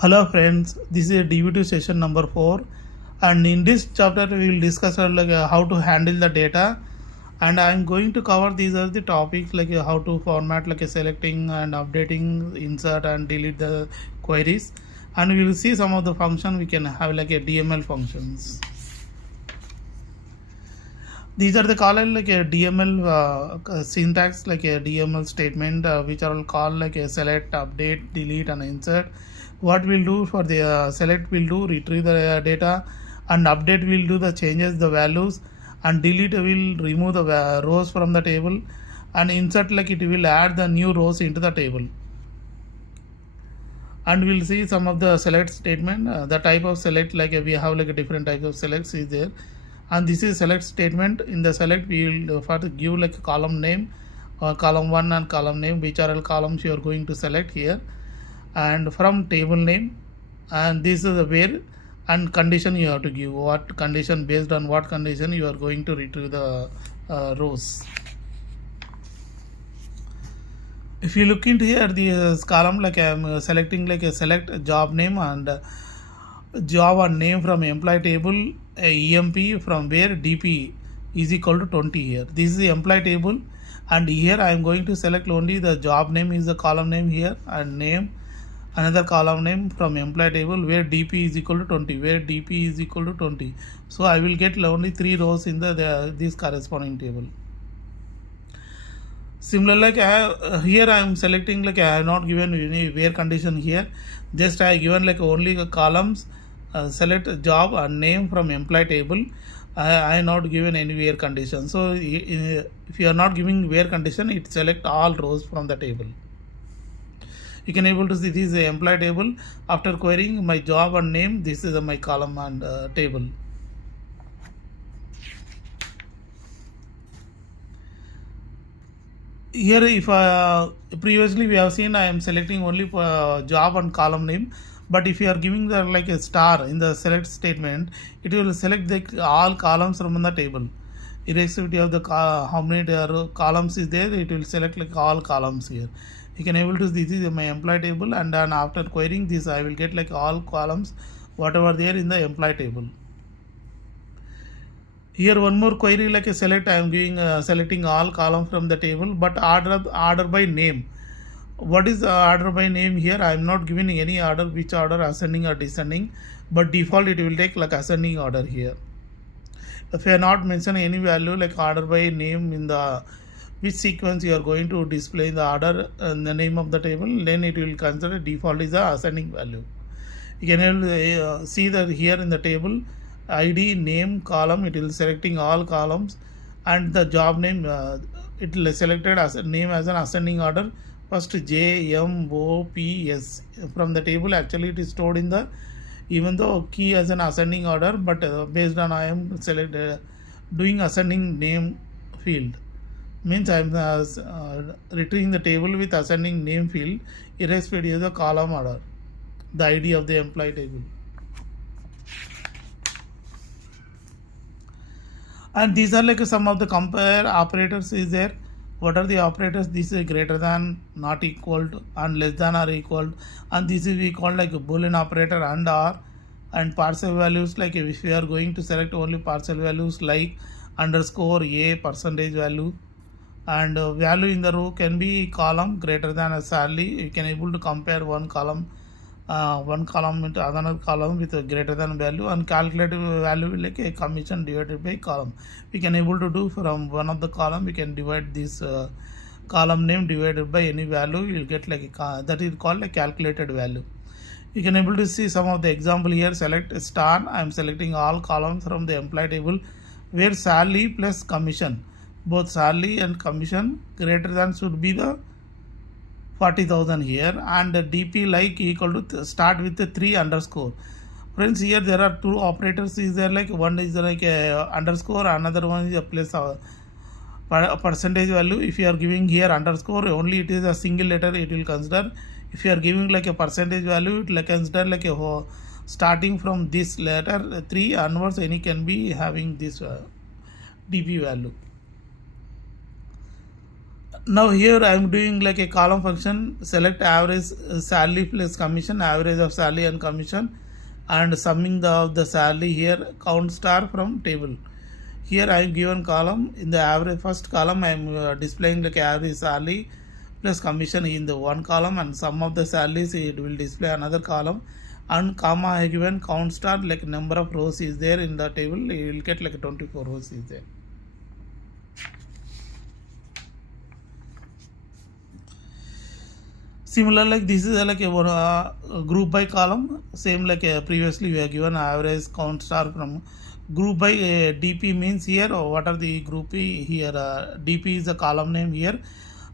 Hello friends, this is DB2 session number 4, and in this chapter we will discuss how to handle the data, and I am going to cover these are the topics how to format selecting and updating, insert and delete the queries, and we will see some of the function we can have a DML functions. These are the called a DML syntax, like a DML statement, which are all called a select, update, delete and insert. What we'll do for the select will do retrieve the data, and update will do the changes the values, and delete will remove the rows from the table, and insert it will add the new rows into the table. And we'll see some of the select statement. The type of select we have a different type of selects is there, and this is select statement. In the select we will first give a column name, column 1 and column name, which are all columns you are going to select here, and from table name, and this is the where, and condition you have to give what condition, based on what condition you are going to retrieve the rows. If you look into here the column, I am selecting a select job name and job and name from employee table, EMP from where DP is equal to 20 here. This is the employee table, and here I am going to select only the job name is the column name here, and name another column name from employee table where DP is equal to 20, where DP is equal to 20. So I will get only 3 rows in this corresponding table. Similarly, here I am selecting I have not given any where condition here, just I have given only columns, select job and name from employee table. I have not given any where condition. So if you are not giving where condition, it select all rows from the table. You can able to see this is the employee table. After querying my job and name, this is my column and table. Here if previously we have seen I am selecting only job and column name, but if you are giving the a star in the select statement, it will select all columns from the table. Irrespective of the how many columns is there, it will select all columns here. You can able to this is my employee table, and then after querying this I will get all columns whatever there in the employee table. Here one more query a select, I am giving selecting all columns from the table, but order by name. What is the order by name here? I am not giving any order, which order, ascending or descending, but default it will take ascending order here. If you are not mention any value order by name in the which sequence you are going to display in the order and the name of the table, then it will consider default is the ascending value. You can see that here in the table ID name column, it will selecting all columns, and the job name it will selected as a name as an ascending order. First J M O P S from the table, actually it is stored in the, even though key as an ascending order, but based on I am doing ascending name field, means I am retrieving the table with ascending name field irrespective of the column order, the ID of the employee table. And these are some of the compare operators is there. What are the operators? This is greater than, not equal to, and less than or equal, and this is we call a boolean operator and or, and partial values if we are going to select only partial values like underscore a percentage value, and value in the row can be column greater than a salary. You can able to compare one column with another column with a greater than value, and calculate value like a commission divided by column. We can able to do from one of the column, we can divide this column name divided by any value, you will get that is called a calculated value. You can able to see some of the example here. Select star, I am selecting all columns from the employee table where salary plus commission, both salary and commission greater than should be the 40,000 here, and DP equal to start with the 3 underscore. Friends, here there are two operators is there, one is a underscore, another one is a plus percentage value. If you are giving here underscore, only it is a single letter it will consider. If you are giving a percentage value, it will consider a starting from this letter 3 onwards, any can be having this DP value. Now here I am doing like a column function, select average salary plus commission, average of salary and commission, and summing the salary here, count star from table. Here I am given column, in the average first column I am displaying like average salary plus commission in the one column, and sum of the salaries it will display another column, and comma I given count star like number of rows is there in the table, you will get like 24 rows is there. Similar like this is like a group by column, same like previously we have given average count star from group by DP means here what are the group here, DP is the column name here,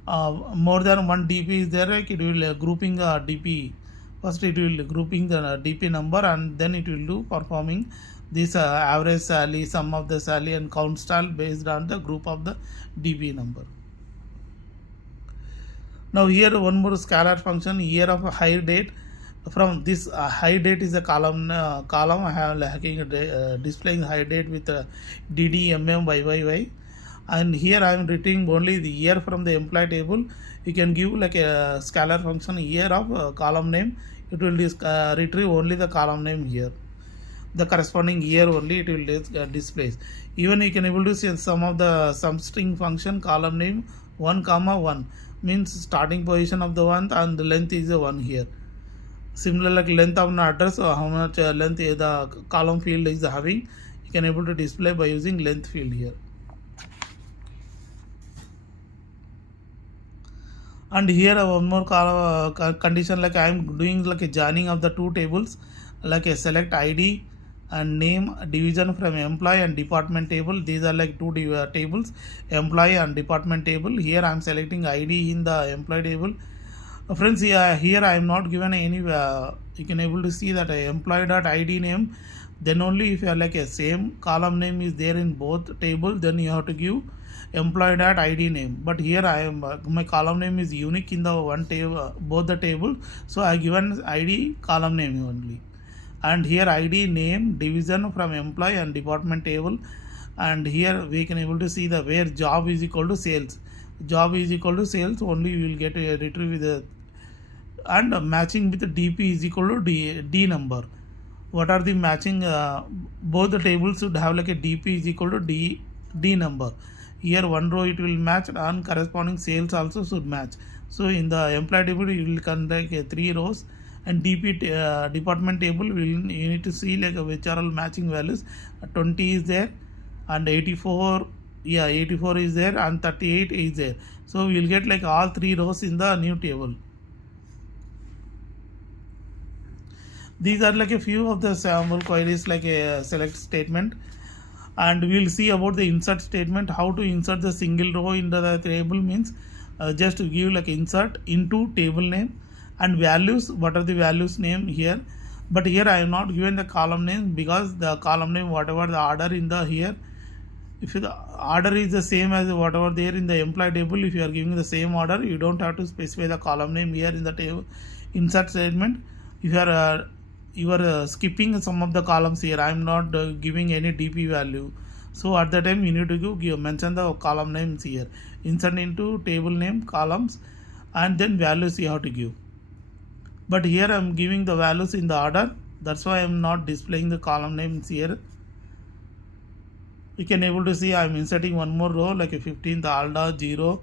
more than one DP is there, like it will grouping DP, first it will grouping the DP number and then it will do performing this average salary, sum of the salary and count star based on the group of the DP number. Now here one more scalar function, year of hire date. From this hire date is a column I have displaying hire date with DD YYY, and here I am retrieving only the year from the employee table. You can give like a scalar function year of column name, it will retrieve only the column name here, the corresponding year only it will displays. Even you can able to see some of the sum string function column name 1 comma 1 means starting position of the one and the length is the one here. Similar like length of an address or how much length the column field is having, you can able to display by using length field here. And here one more condition, like I am doing like a joining of the two tables, like a select ID and name division from employee and department table. These are like two tables, employee and department table. Here I am selecting ID in the employee table. Friends, here I am not given any you can able to see that employee.id name, then only if you are like a same column name is there in both table, then you have to give employee.id name. But here I am my column name is unique in the one table, both the table, so I given ID column name only. And here ID name division from employee and department table, and here we can able to see the where job is equal to sales, job is equal to sales only we will get a retrieve with the, and matching with the DP is equal to D number. What are the matching, both the tables should have like a DP is equal to D number. Here one row it will match and corresponding sales also should match. So in the employee table you will conduct 3 rows, and DP department table will you need to see like which are all matching values. 20 is there and 84 is there and 38 is there. So we will get like all 3 rows in the new table. These are like a few of the sample queries like a select statement, and we will see about the insert statement. How to insert the single row into the table means just to give like insert into table name and values, what are the values name here. But here I am not given the column name because the column name whatever the order in the here, if the order is the same as whatever there in the employee table, if you are giving the same order you don't have to specify the column name here in the table insert statement. If you are skipping some of the columns here, I am not giving any DP value, so at the time you need to mention the column names here, insert into table name columns, and then values you have to give. But here I am giving the values in the order, that's why I am not displaying the column names here. You can able to see I am inserting one more row like a 15th ALDA 0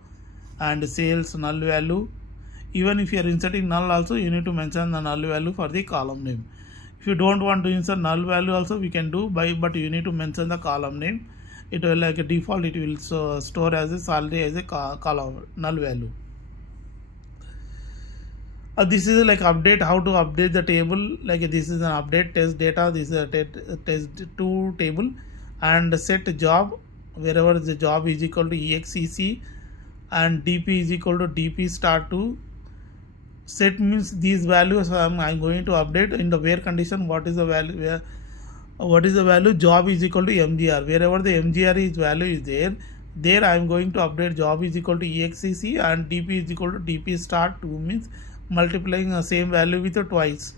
and sales null value. Even if you are inserting null also, you need to mention the null value for the column name. If you don't want to insert null value also we can do but you need to mention the column name. It will like a default it will store as a salary as a column null value. This is like update, how to update the table, like this is an update test data, this is a test2 table, and set job wherever the job is equal to EXEC and DP is equal to DP star 2. Set means these values I'm going to update in the where condition. What is the value, what is the value, job is equal to MGR, wherever the MGR is value is there I am going to update job is equal to EXEC and DP is equal to DP star 2 means multiplying the same value with twice.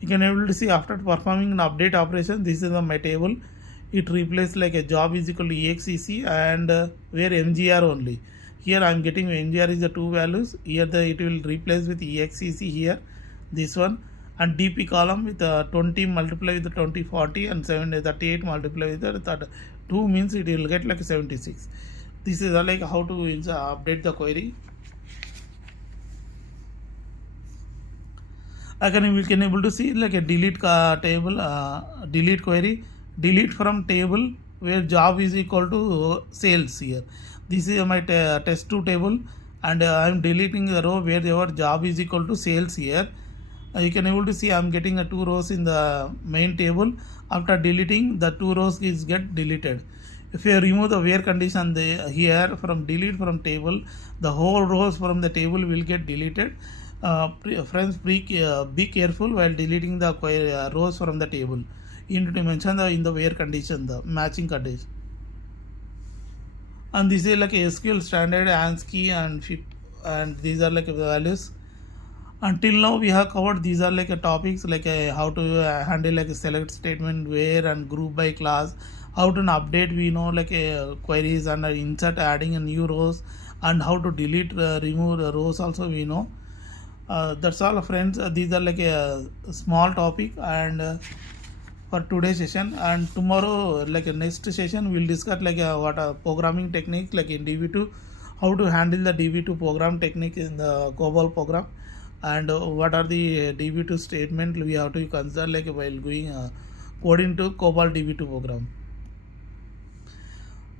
You can able to see after performing an update operation, this is my table, it replaces like a job is equal to EXEC and where MGR only. Here I am getting NGR is the two values. Here it will replace with EXEC here, this one, and DP column with 20 multiply with the 2040 and 38 multiply with the 2 means it will get like 76. This is like how to update the query. We can able to see like a delete table, delete query, delete from table where job is equal to sales here. This is my test2 table, and I am deleting the row where your job is equal to sales here. You can able to see I am getting 2 rows in the main table. After deleting, the 2 rows is get deleted. If you remove the where condition here from delete from table, the whole rows from the table will get deleted. Friends, be careful while deleting the rows from the table. You need to mention in the where condition, the matching condition. And this is like a SQL standard ANSI and these are like values. Until now we have covered these are like a topics like how to handle like a select statement, where and group by class, how to update we know like queries and insert adding a new rows, and how to delete remove the rows also we know. That's all friends. These are like a small topic and for today's session, and tomorrow like a next session we'll discuss like what programming techniques like in DB2, how to handle the DB2 program technique in the COBOL program, and what are the DB2 statement we have to consider like while going coding to COBOL DB2 program.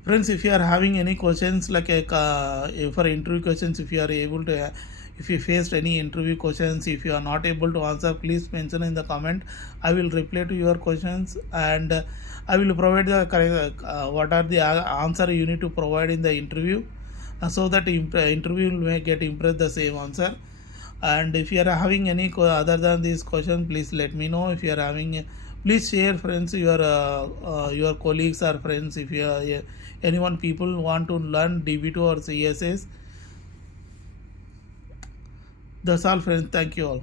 Friends, if you are having any questions like for interview questions, if you are able to if you faced any interview questions, if you are not able to answer, please mention in the comment. I will reply to your questions, and I will provide the correct what are the answer you need to provide in the interview, so that interview may get impressed the same answer. And if you are having any other than this question, please let me know. If you are having, please share friends, your colleagues or friends, if you are anyone people want to learn DB2 or CSS. That's all friends. Thank you all.